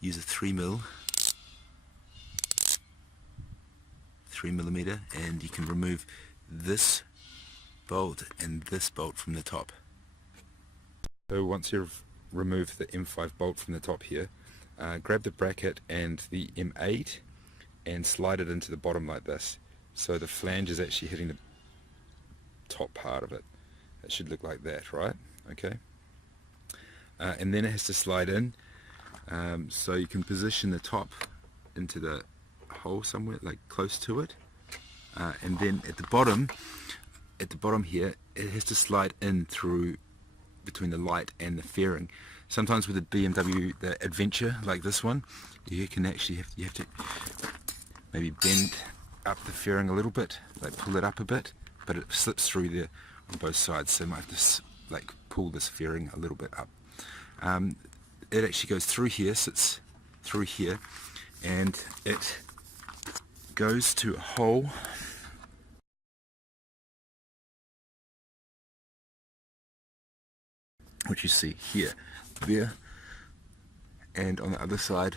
use a 3mm, and you can remove this bolt and this bolt from the top. So once you've removed the M5 bolt from the top here, grab the bracket and the M8 and slide it into the bottom like this. So the flange is actually hitting the top part of it. It should look like that, right? Okay. And then it has to slide in, so you can position the top into the hole somewhere, like close to it. And then at the bottom here, it has to slide in through between the light and the fairing. Sometimes with the BMW, the Adventure, like this one, you can actually you have to maybe bend up the fairing a little bit, like pull it up a bit, but it slips through there on both sides, so you might have to like pull this fairing a little bit up. It actually goes through here, sits through here, and it goes to a hole which you see here, there, and on the other side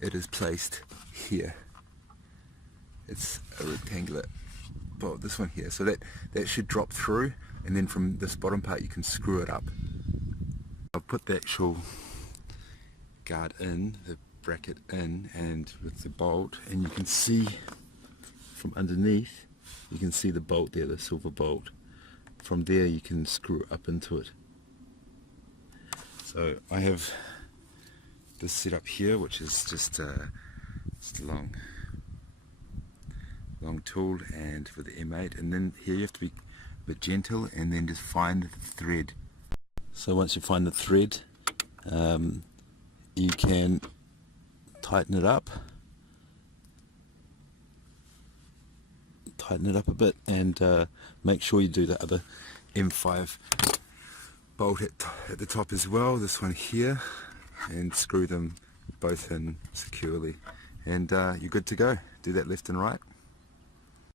it is placed here. It's a rectangular bolt, this one here, so that should drop through, and then from this bottom part you can screw it up. I'll put the actual guard in, the bracket in, and with the bolt, and you can see from underneath, you can see the bolt there, the silver bolt. From there you can screw up into it. So I have this set up here, which is just a long tool, and with the M8, and then here you have to be a bit gentle and then just find the thread. So once you find the thread, you can tighten it up a bit, and make sure you do the other M5 bolt at the top as well, this one here, and screw them both in securely, and you're good to go. Do that left and right.